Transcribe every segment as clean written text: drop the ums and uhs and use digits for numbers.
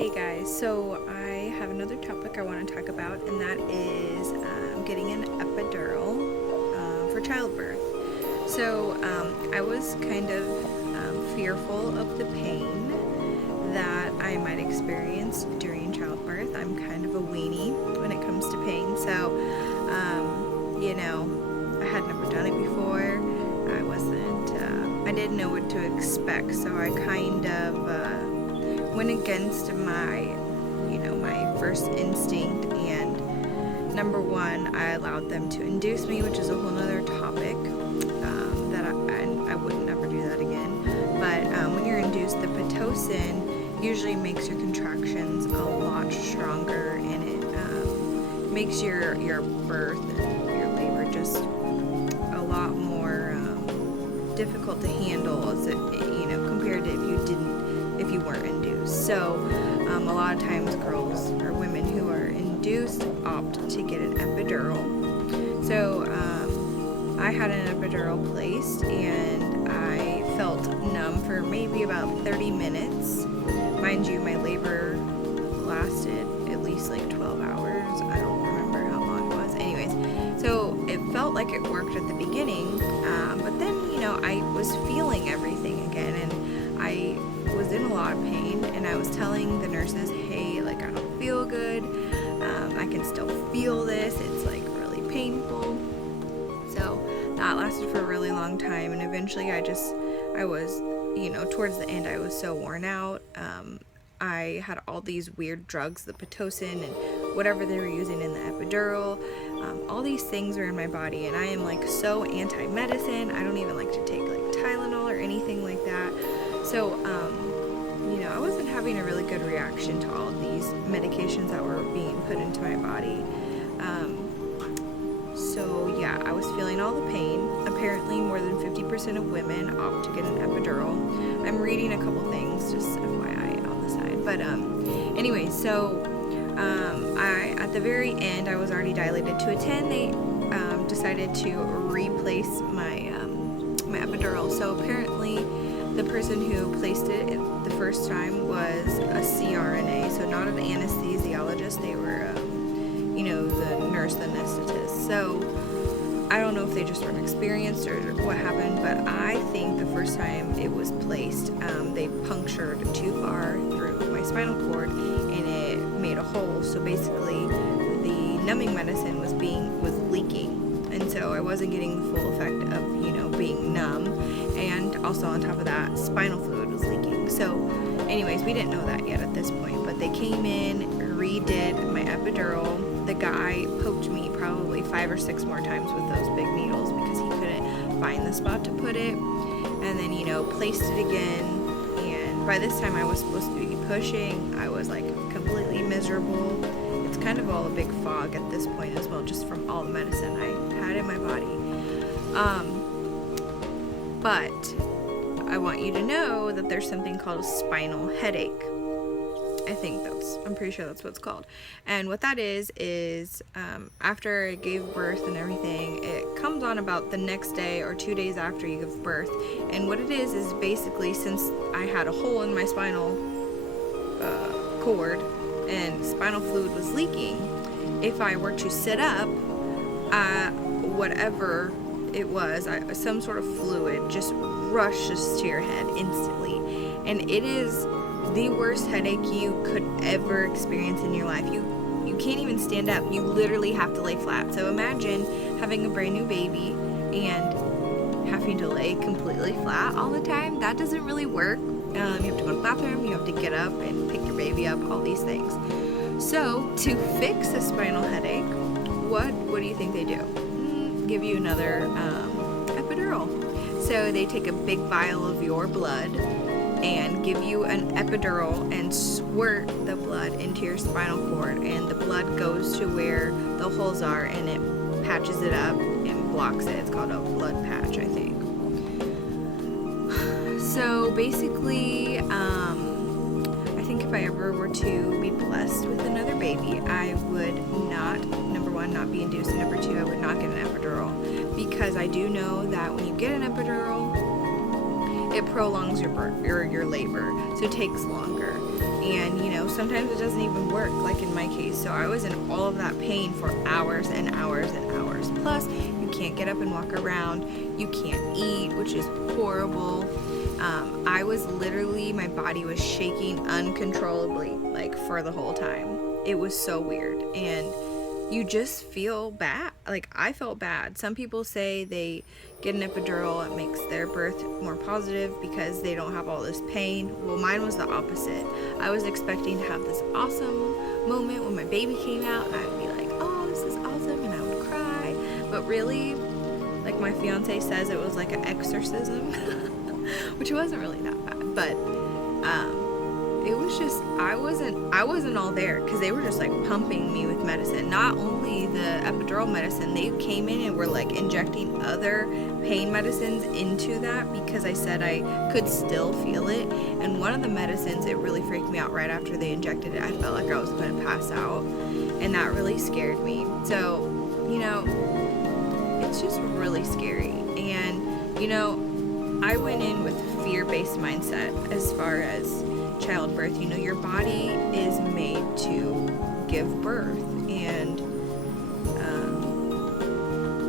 Hey guys, so I have another topic I want to talk about, and that is getting an epidural for childbirth. I was kind of fearful of the pain that I might experience during childbirth. I'm kind of a weenie when it comes to pain, so I had never done it before. I didn't know what to expect, so I kind of went against my first instinct, and number one, I allowed them to induce me, which is a whole nother topic that I would never do that again. But when you're induced, the Pitocin usually makes your contractions a lot stronger, and it makes your birth and your labor just a lot more difficult to handle, as it, compared to if you weren't induced. So a lot of times girls or women who are induced opt to get an epidural. So I had an epidural placed, and I felt numb for maybe about 30 minutes. Mind you, my labor lasted at least like 12 hours. I don't remember how long it was. Anyways, so it felt like it worked at the beginning, but then, I was feeling everything again, and I was in a lot of pain, and I was telling the nurses, hey, like, I don't feel good, I can still feel this, it's like really painful. So that lasted for a really long time, and eventually I was, towards the end, I was so worn out. I had all these weird drugs, the Pitocin and whatever they were using in the epidural. All these things were in my body, and I am like so anti-medicine. I don't even like to take like Tylenol or anything like that. So, I wasn't having a really good reaction to all of these medications that were being put into my body. I was feeling all the pain. Apparently, more than 50% of women opt to get an epidural. I'm reading a couple things, just FYI on the side. But at the very end, I was already dilated to a 10. They decided to replace my epidural. So apparently, the person who placed it the first time was a CRNA, so not an anesthesiologist. They were, the nurse, the anesthetist. So I don't know if they just weren't experienced or what happened, but I think the first time it was placed, they punctured too far through my spinal cord, and it made a hole. So basically, the numbing medicine was leaking, and so I wasn't getting the full effect of being numb, and also on top of that, spinal fluid was leaking. So, anyways, we didn't know that yet at this point, but they came in, redid my epidural. The guy poked me probably 5 or 6 more times with those big needles because he couldn't find the spot to put it, and then placed it again. And by this time I was supposed to be pushing. I was like completely miserable. It's kind of all a big fog at this point as well, just from all the medicine I had in my body. But I want you to know that there's something called a spinal headache. I'm pretty sure that's what it's called. And what that is after I gave birth and everything, it comes on about the next day or 2 days after you give birth. And what it is basically, since I had a hole in my spinal cord and spinal fluid was leaking, if I were to sit up, whatever it was, some sort of fluid just rushes to your head instantly. And it is the worst headache you could ever experience in your life. You can't even stand up. You literally have to lay flat. So imagine having a brand new baby and having to lay completely flat all the time. That doesn't really work. You have to go to the bathroom, you have to get up and pick your baby up, all these things. So to fix a spinal headache, what do you think they do? Give you another epidural. So they take a big vial of your blood and give you an epidural and squirt the blood into your spinal cord, and the blood goes to where the holes are, and it patches it up and blocks it. It's called a blood patch, I think. So basically, I think if I ever were to be blessed with another baby, I would not, number one, not be induced, and number two, I would not get an epidural, because I do know that when you get an epidural, it prolongs your labor, so it takes longer. And, you know, sometimes it doesn't even work, like in my case. So I was in all of that pain for hours and hours and hours. Plus, you can't get up and walk around. You can't eat, which is horrible. I was literally, my body was shaking uncontrollably, like for the whole time. It was so weird. And you just feel bad. Like, I felt bad. Some people say they get an epidural, it makes their birth more positive because they don't have all this pain. Well, mine was the opposite. I was expecting to have this awesome moment when my baby came out, and I would be like, oh, this is awesome, and I would cry. But really, like my fiance says, it was like an exorcism, which wasn't really that bad. But it was just, I wasn't all there, because they were just like pumping me with medicine. Not only the epidural medicine, they came in and were like injecting other pain medicines into that, because I said I could still feel it. And one of the medicines, it really freaked me out right after they injected it. I felt like I was going to pass out, and that really scared me. So, you know, it's just really scary. And, you know, I went in with fear-based mindset as far as childbirth. You know, your body is made to give birth, and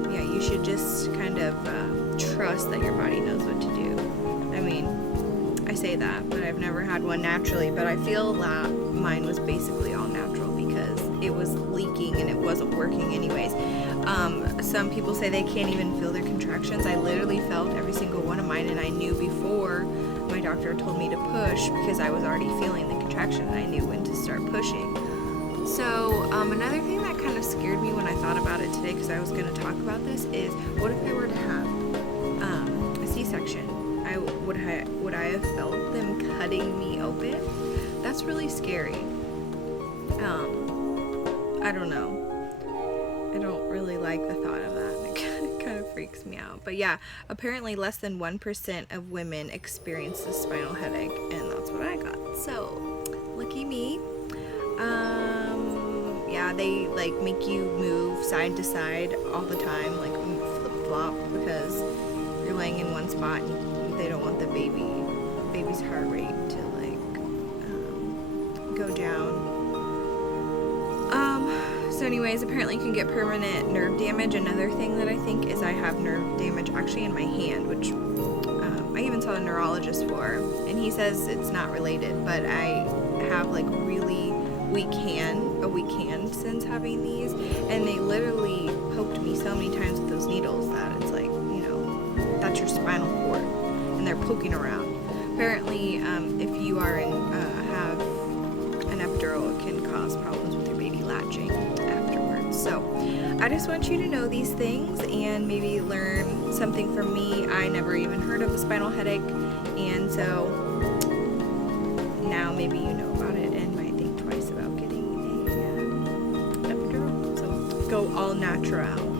yeah, you should just kind of trust that your body knows what to do. I mean, I say that, but I've never had one naturally, but I feel that mine was basically all natural because it was leaking and it wasn't working anyways. Some people say they can't even feel their contractions. I literally felt every single one of mine, and I knew before my doctor told me to push because I was already feeling the contraction, and I knew when to start pushing. So another thing that kind of scared me when I thought about it today, because I was going to talk about this, is what if I were to have a C-section? Would I have felt them cutting me open? That's really scary. I don't know. I don't really like the thought of that. It kind of freaks me out. But yeah, apparently less than 1% of women experience the spinal headache, and that's what I got. So, lucky me. Yeah, they like make you move side to side all the time, like flip-flop, because you're laying in one spot and they don't want the baby's heart rate to like go down. So anyways, apparently you can get permanent nerve damage. Another thing that I think is I have nerve damage actually in my hand, which I even saw a neurologist for, and he says it's not related, but I have like really weak hand since having these, and they literally poked me so many times with those needles that it's like, you know, that's your spinal cord, and they're poking around. Apparently, if you are have an epidural, it can cause problems with your baby latching afterwards. So I just want you to know these things and maybe learn something from me. I never even heard of a spinal headache, and so now maybe you know about it and might think twice about getting a epidural. So go all natural.